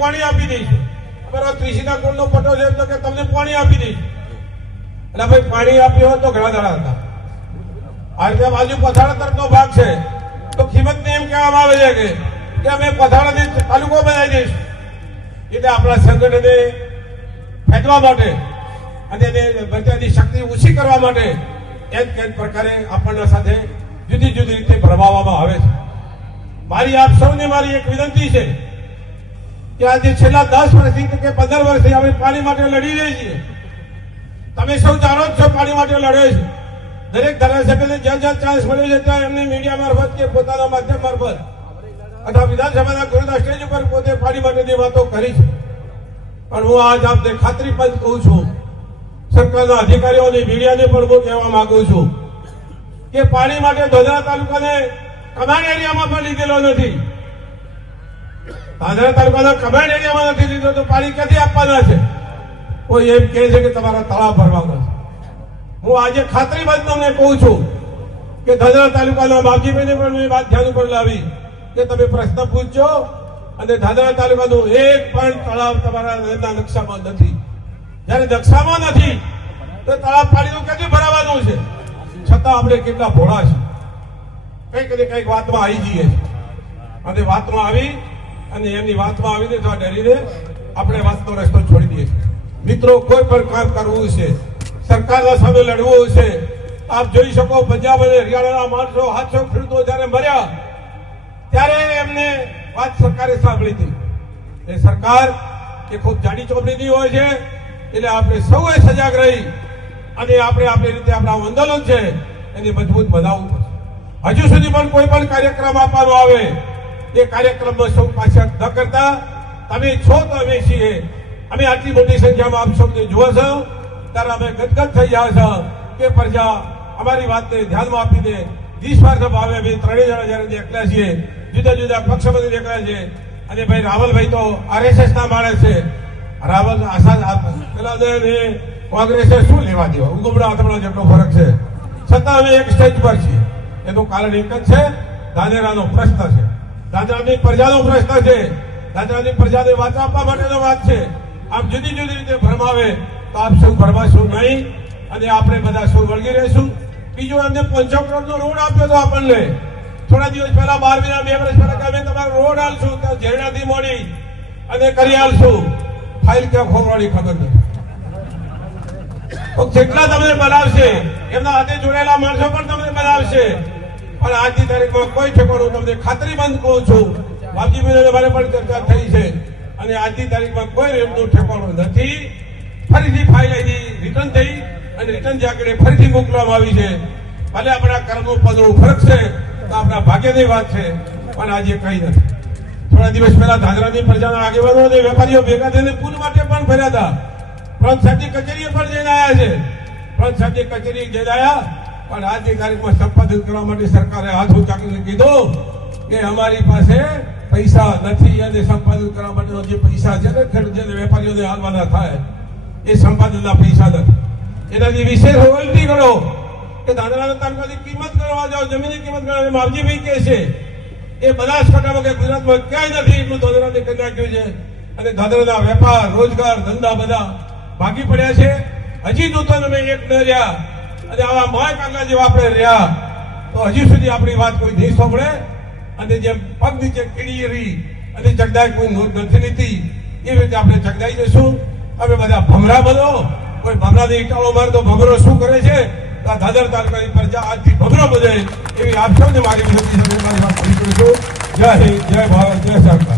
પાણી આપી દઈશું. અમારા ત્રિશીના કુળનો ફોટો છે તો કે તમને પાણી આપી દઈશું. એટલે ભાઈ પાણી આપ્યું હોત તો ઘણા દાડા હતા. આ રીતે બાજુ પથારા તરફનો ભાગ છે તો કિંમતને એમ કહેવામાં આવે છે કે અમે પથારાથી તાલુકો બનાવી દઈશું. એટલે આપણા સંગઠનને ફેંકવા માટે અને એને બધાની શક્તિ ઓછી કરવા માટે એક પ્રકારે આપણને સાથે જુદી જુદી રીતે ભરમાવવામાં આવે છે. મારી આપ સૌને મારી એક વિનંતી છે કે આજે છેલ્લા 10 વર્ષથી કે 15 વર્ષથી અમે પાણી માટે લડી રહી છીએ. તમે સૌ જાણો જ છો પાણી માટે લડે છે. દરેક ધારાસભ્યને જ્યાં જ્યાં ચાન્સ મળ્યો છે ત્યાં એમને મીડિયા મારફત કે પોતાના માધ્યમ મારફત અથવા વિધાનસભાના ગુરુના સ્ટેજ ઉપર પોતે પાણી માટેની વાતો કરી છે. પણ હું આજ આપને ખાતરીપંચ કહું છું, સરકારના અધિકારીઓને મીડિયાને પણ હું કહેવા માંગુ છું કે પાણી માટે ધોધરા તાલુકાને કમાન્ડ એરિયામાં પણ લીધેલો નથી. ધોધરા તાલુકાના કમાન્ડ એરિયામાં નથી લીધો તો પાણી ક્યાંથી આપવાના છે? કોઈ એમ કહે છે કે તમારા તળાવ ભરવાના છે. હું આજે ખાતરીબંધ તમને કહું છું કે ધોધરા તાલુકાના માવજીભાઈને પણ મેં વાત ધ્યાન ઉપર લાવી કે તમે પ્રશ્ન પૂછજો અને ધોધરા તાલુકાનું એક પણ તળાવ તમારા નકશામાં નથી. જયારે નકશામાં નથી તો તળાવ પાણીનું ક્યાંથી ભરાવાનું છે? છતાં આપણે કેટલા ભોળા છે, કંઈક ને કંઈક વાતમાં આવી જઈએ અને વાતમાં આવી અને એમની વાતમાં આવીને તો ડરીને આપણે વાતનો રસ્તો છોડી દઈએ. મિત્રો, કોઈ પણ કામ કરવું છે, સરકારના સામે લડવું છે, આપ જોઈ શકો પંજાબ અને હરિયાણાના માણસો 700 ખેડૂતો જયારે મર્યા ત્યારે એમને વાત સરકારે સાંભળી હતી. એ સરકાર એ ખૂબ જાડી ચોપડીની હોય છે. એટલે આપણે સૌએ સજાગ રહી અને આપણે આપણી રીતે આપણા આંદોલન છે એને મજબૂત બનાવવું પડશે. હજુ સુધી પણ કોઈ પણ કાર્યક્રમ આપવાનો આવે એ કાર્યક્રમમાં સૌ પાછળ ન કરતા તમે છો તો અમે છીએ. અમે આટલી મોટી સંખ્યામાં આપ સૌને જોવા છો ત્યારે અમે ગદગદ થઈ જાય છે કે પ્રજા અમારી વાતને ધ્યાનમાં આપીને નિસ્વાર્થ ભાવે અમે 3 જણા જયારે એકલા છીએ, જુદા જુદા પક્ષમાંથી એકલા છે. અને ભાઈ રાવલભાઈ તો RSS ના માણસ છે. રાવલ કોંગ્રેસે શું લેવા દેવા? ઉગમડા આતમડા જેટલો ફરક છે. છતાં અમે એક સ્ટેજ પર છીએ. એનું કારણ એક જ છે, ધાનેરાનો પ્રશ્ન છે, ધાનેરાની પ્રજાનો પ્રશ્ન છે, ધાનેરાની પ્રજાને વાત આપવા માટેનો વાત છે. આપ જુદી જુદી રીતે ભરમાવે તો આપ સૌ ભરમાશું નહીં અને આપણે બધા સૌ વળગી રહીશું. બીજું એમને 500 કરોડનો રોડ આપ્યો હતો આપણને થોડા દિવસ પહેલા, 12 મહિના 2 વર્ષ પહેલા અમે તમારો રોડ આલશું ત્યાં ઝેરડાથી મોડી અને કરી આલશું. ફાઇલ ક્યાં ખોલવાની ખબર નથી. જેટલા તમને બનાવશે એમના હાથે જોડેલા માણસો પણ તમને બનાવશે. પણ આજની તારીખમાં કોઈ ઠેકાણું તમને ખાતરીબંધ કહું છું. બાપજીભાઈ મારે પણ ચર્ચા થઈ છે અને આજની તારીખમાં કોઈ રેટનું ઠેકાણું નથી. ફરીથી ફાઇલ અહીંથી રિટર્ન થઈ અને રિટર્ન જાકડે ફરીથી મોકલવામાં આવી છે. ભલે આપણા કર્મનું પદનું ફરક છે તો આપણા ભાગ્યની વાત છે, પણ આજે કઈ નથી. થોડા દિવસ પહેલા ધાનેરાની પ્રજાના આગેવાનો અને વેપારીઓ ભેગા થઈને પુલ માટે પણ ફર્યા હતા. પ્રાંત સાહેબની કચેરીએ પણ જઈને આવ્યા છે. પ્રાંત સાહેબની કચેરી જઈને આવ્યા પણ આજની તારીખમાં સંપાદિત કરવા માટે સરકારે હાથ ઊંચાકીને કીધું કે અમારી પાસે પૈસા નથી અને સંપાદિત કરવા માટેનો જે પૈસા છે ને ખેડૂત વેપારીઓને હાલવાના થાય એ સંપાદનના પૈસા નથી. એનાથી વિશેષ રોયલ્ટી કરો કે ધાનેરા તાલુકાની કિંમત કરવા જાઓ, જમીનની કિંમત કરવા. માવજીભાઈ કહે છે એ બનાસકાંઠામાં કે ગુજરાતમાં ક્યાંય નથી એટલું ધાનેરાને કરી નાખ્યું છે. અને ધાનેરાના વેપાર, રોજગાર, ધંધા બધા ભાગી પડ્યા છે. હજી નૂતન અમે એક ન રહ્યા અને આવા માય કાંગા જેવા આપણે રહ્યા તો હજી સુધી આપણી વાત કોઈ નહીં સાંભળે. અને જેમ પગ નીચે કીડી રહી અને જગદાય કોઈ નોંધ નથી લીધી એવી રીતે આપણે જગદાઈ જઈશું. અમે બધા ભમરા બનો. કોઈ ભમરાને ઈટાળો મારે તો ભમરો શું કરે છે? ધાનેરા તાલુકાની પ્રજા આજથી ભમરો બને એવી આપ સૌને મારી વિનંતી સાથે મારી વાત પૂરી કરું છું. જય હિન્દ, જય ભારત, જય સરકાર.